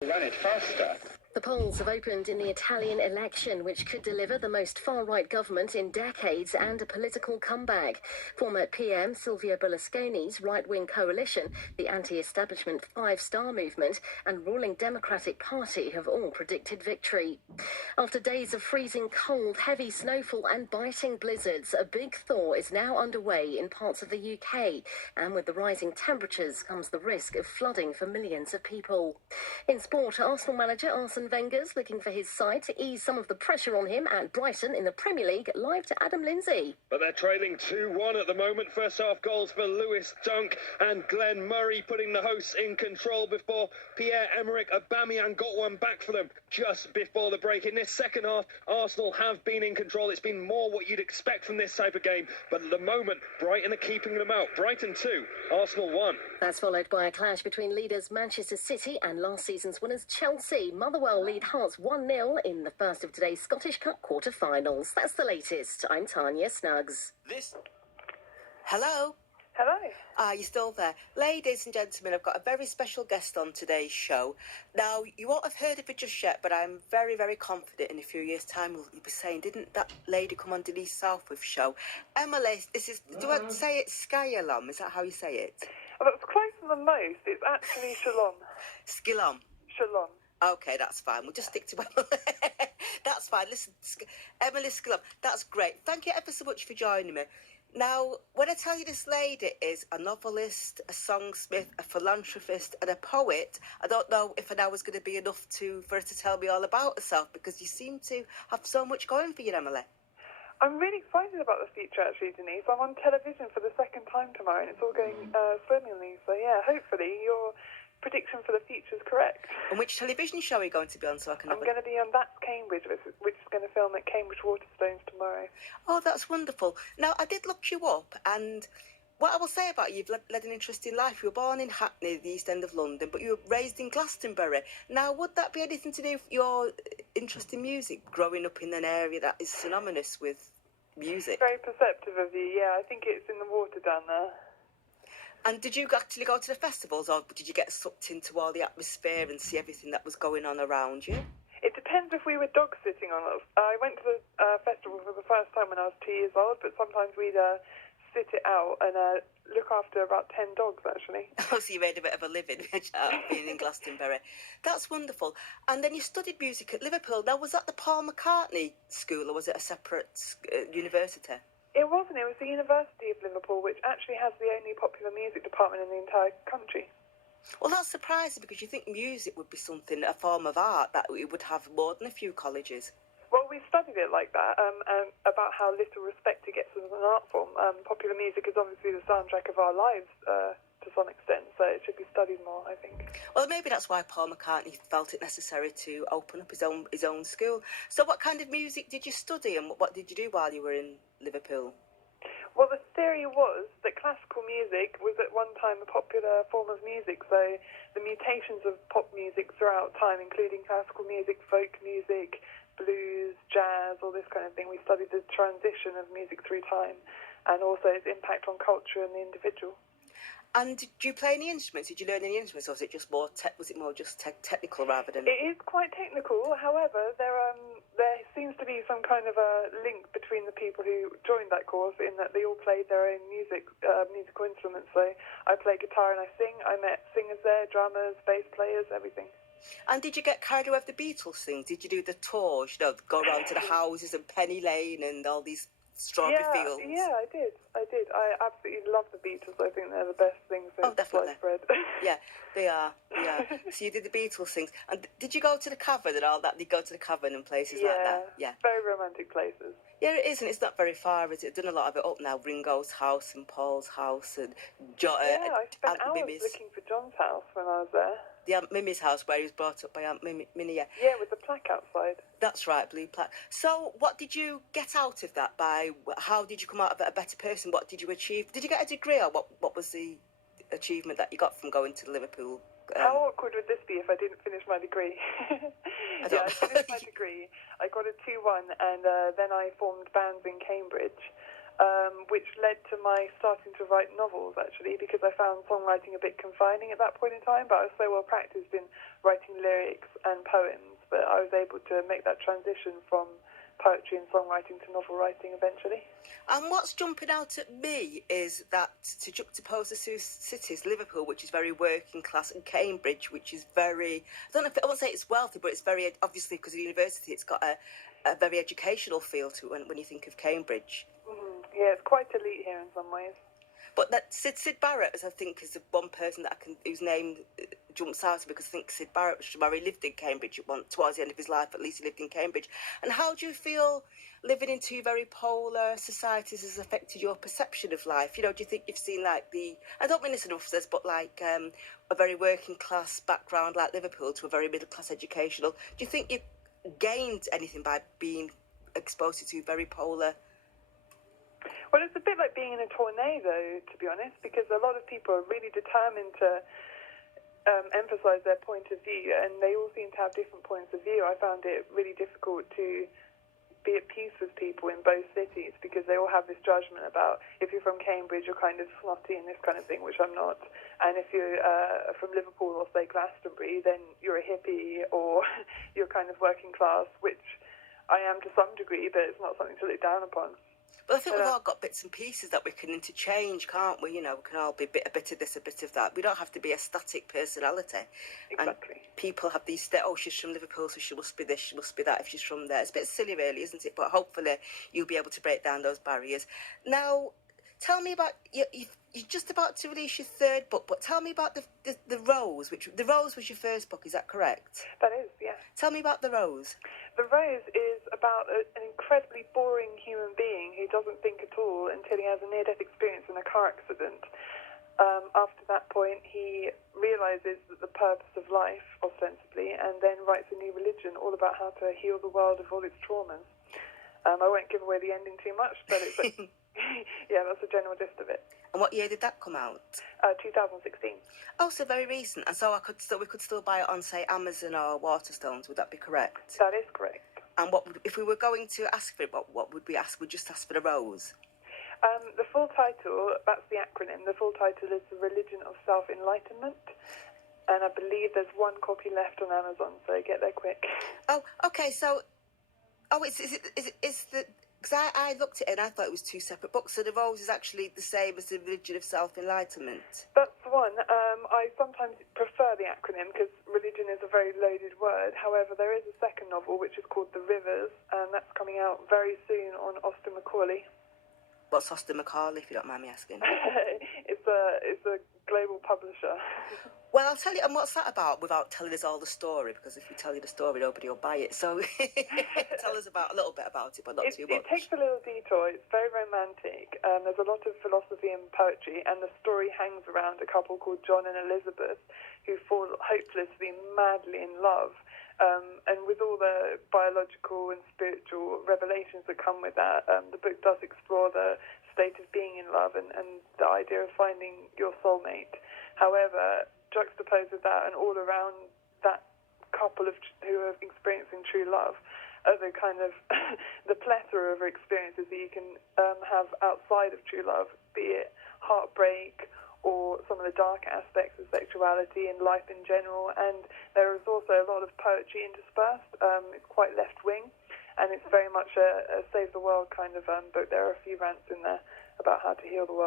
Run it faster. The polls have opened in the Italian election, which could deliver the most far-right government in decades and a political comeback. Former PM Silvio Berlusconi's right-wing coalition, the anti-establishment Five Star Movement, and ruling Democratic Party have all predicted victory. After days of freezing cold, heavy snowfall and biting blizzards, a big thaw is now underway in parts of the UK. And with the rising temperatures comes the risk of flooding for millions of people. In sport, Arsenal manager Arsene Wenger's looking for his side to ease some of the pressure on him at Brighton in the Premier League. Live to Adam Lindsay. But they're trailing 2-1 at the moment. First half goals for Lewis Dunk and Glenn Murray putting the hosts in control before Pierre-Emerick Aubameyang got one back for them just before the break. In this second half, Arsenal have been in control. It's been more what you'd expect from this type of game. But at the moment, Brighton are keeping them out. Brighton 2, Arsenal 1. That's followed by a clash between leaders Manchester City and last season's winners Chelsea. Motherwell lead Hearts 1-0 in the first of today's Scottish Cup quarter-finals. That's the latest. I'm Tanya Snuggs. Hello. Hello. Are you still there? Ladies and gentlemen, I've got a very special guest on today's show. Now, you won't have heard of it just yet, but I'm very, very confident in a few years' time you'll be saying, didn't that lady come on Denise Southwith's show? Emily, do I say it Scialom? Is that how you say it? Well, that's closer than most. It's actually Shalom. Skilom. Shalom. Okay, that's fine. We'll just stick to that's fine. Listen, Emily Skillam, that's great. Thank you ever so much for joining me. Now, when I tell you this lady is a novelist, a songsmith, a philanthropist and a poet, I don't know if an hour's going to be enough for her to tell me all about herself, because you seem to have so much going for you, Emily. I'm really excited about the future, actually, Denise. I'm on television for the second time tomorrow, and it's all going swimmingly. So, yeah, hopefully your prediction for the future is correct. And which television show are you going to be on? So I can. I'm going to be on That's Cambridge, which is going to film at Cambridge Waterstones tomorrow. Oh, that's wonderful. Now, I did look you up, and what I will say about you, you've led an interesting life. You were born in Hackney, the East End of London, but you were raised in Glastonbury. Now, would that be anything to do with your interest in music, growing up in an area that is synonymous with music? Very perceptive of you, yeah. I think it's in the water down there. And did you actually go to the festivals, or did you get sucked into all the atmosphere and see everything that was going on around you? It depends if we were dog sitting on us. I went to the festival for the first time when I was 2 years old, but sometimes we'd sit it out and look after about 10 dogs, actually. Oh, so you made a bit of a living being in Glastonbury. That's wonderful. And then you studied music at Liverpool. Now, was that the Paul McCartney School, or was it a separate university? It wasn't. It was the University of Liverpool, which actually has the only popular music department in the entire country. Well, that's surprising, because you think music would be something, a form of art, that it would have more than a few colleges. Well, we studied it like that, about how little respect it gets as an art form. Popular music is obviously the soundtrack of our lives to some extent, so it should be studied more, I think. Well, maybe that's why Paul McCartney felt it necessary to open up his own school. So what kind of music did you study, and what did you do while you were in Liverpool? Well, the theory was that classical music was at one time a popular form of music, so the mutations of pop music throughout time, including classical music, folk music, blues, jazz, all this kind of thing. We studied the transition of music through time and also its impact on culture and the individual. And did you play any instruments? Did you learn any instruments, or was it just more technical rather than? It is quite technical. However, there seems to be some kind of a link between the people who joined that course, in that they all played their own musical instruments. So I play guitar and I sing. I met singers there, drummers, bass players, everything. And did you get carried away with the Beatles things? Did you do the tours, go around to the houses and Penny Lane and all these strawberry fields? Yeah, I did. I absolutely love the Beatles. I think they're the best things since sliced bread. Yeah, they are. So you did the Beatles things. And did you go to the Cavern and all that? Did you go to the Cavern and places like that? Yeah, very romantic places. Yeah, it is, and it's not very far, is it? I've done a lot of it up now. Ringo's house and Paul's house and I spent hours looking for John's house when I was there. The Aunt Mimi's house, where he was brought up by Aunt Minnie. Yeah, with the plaque outside. That's right, blue plaque. So what did you get out of that? How did you come out of it a better person? What did you achieve? Did you get a degree, or what was the achievement that you got from going to Liverpool? How awkward would this be if I didn't finish my degree? I finished my degree. I got a 2-1, and then I formed bands in Cambridge. Which led to my starting to write novels, actually, because I found songwriting a bit confining at that point in time, but I was so well practiced in writing lyrics lyrics and poems, but I was able to make that transition from poetry and songwriting to novel writing eventually. And what's jumping out at me is that to juxtapose the two cities, Liverpool, which is very working class, and Cambridge, which is very, I won't say it's wealthy, but it's very, obviously because of the university, it's got a very educational feel to it when you think of Cambridge. Mm-hmm. Yeah, it's quite elite here in some ways. But that Sid Barrett, as I think, is the one person that whose name jumps out because I think Sid Barrett lived in Cambridge towards the end of his life. At least he lived in Cambridge. And how do you feel living in two very polar societies has affected your perception of life? Do you think you've seen I don't mean this in officers, but a very working class background like Liverpool to a very middle class educational? Do you think you gained anything by being exposed to two very polar? Well, it's a bit like being in a tornado, to be honest, because a lot of people are really determined to emphasise their point of view, and they all seem to have different points of view. I found it really difficult to be at peace with people in both cities because they all have this judgment about if you're from Cambridge, you're kind of snotty and this kind of thing, which I'm not. And if you're from Liverpool or, say, Glastonbury, then you're a hippie or you're kind of working class, which I am to some degree, but it's not something to look down upon. But I think we've all got bits and pieces that we can interchange, can't we? We can all be a bit of this, a bit of that. We don't have to be a static personality. Exactly. And people have these, she's from Liverpool, so she must be this, she must be that if she's from there. It's a bit silly, really, isn't it? But hopefully you'll be able to break down those barriers. Now, tell me about, you're just about to release your third book, but tell me about the Rose, The Rose was your first book, is that correct? That is, yeah. Tell me about The Rose. The Rose is about an incredibly boring human being who doesn't think at all until he has a near-death experience in a car accident. After that point, he realises that the purpose of life, ostensibly, and then writes a new religion all about how to heal the world of all its traumas. I won't give away the ending too much, but it's yeah, that's the general gist of it. And what year did that come out? 2016. Oh, so very recent. And so we could still buy it on, say, Amazon or Waterstones. Would that be correct? That is correct. And if we were going to ask for it, what would we ask? We'd just ask for The Rose. The full title, that's the acronym. The full title is The Religion of Self-Enlightenment. And I believe there's one copy left on Amazon, so get there quick. Oh, okay. So, because I looked at it and I thought it was two separate books. So The Rose is actually the same as The Religion of Self-Enlightenment. That's the one. I sometimes prefer the acronym because religion is a very loaded word. However, there is a second novel which is called The Rivers, and that's coming out very soon on Austen Macaulay. What's Austen Macaulay, if you don't mind me asking? It's a global publisher. Well, I'll tell you, and what's that about without telling us all the story? Because if we tell you the story, nobody will buy it. So tell us a little bit about it, but not too much. It takes a little detour. It's very romantic. There's a lot of philosophy and poetry, and the story hangs around a couple called John and Elizabeth who fall hopelessly, madly in love. And with all the biological and spiritual revelations that come with that, the book does explore the state of being in love and the idea of finding your soulmate. However, juxtaposed with that and all around that couple who are experiencing true love are the kind of the plethora of experiences that you can have outside of true love, be it heartbreak or some of the dark aspects of sexuality and life in general. And there is also a lot of poetry interspersed. It's quite left-wing, and it's very much a save the world kind of book. There are a few rants in there about how to heal the world.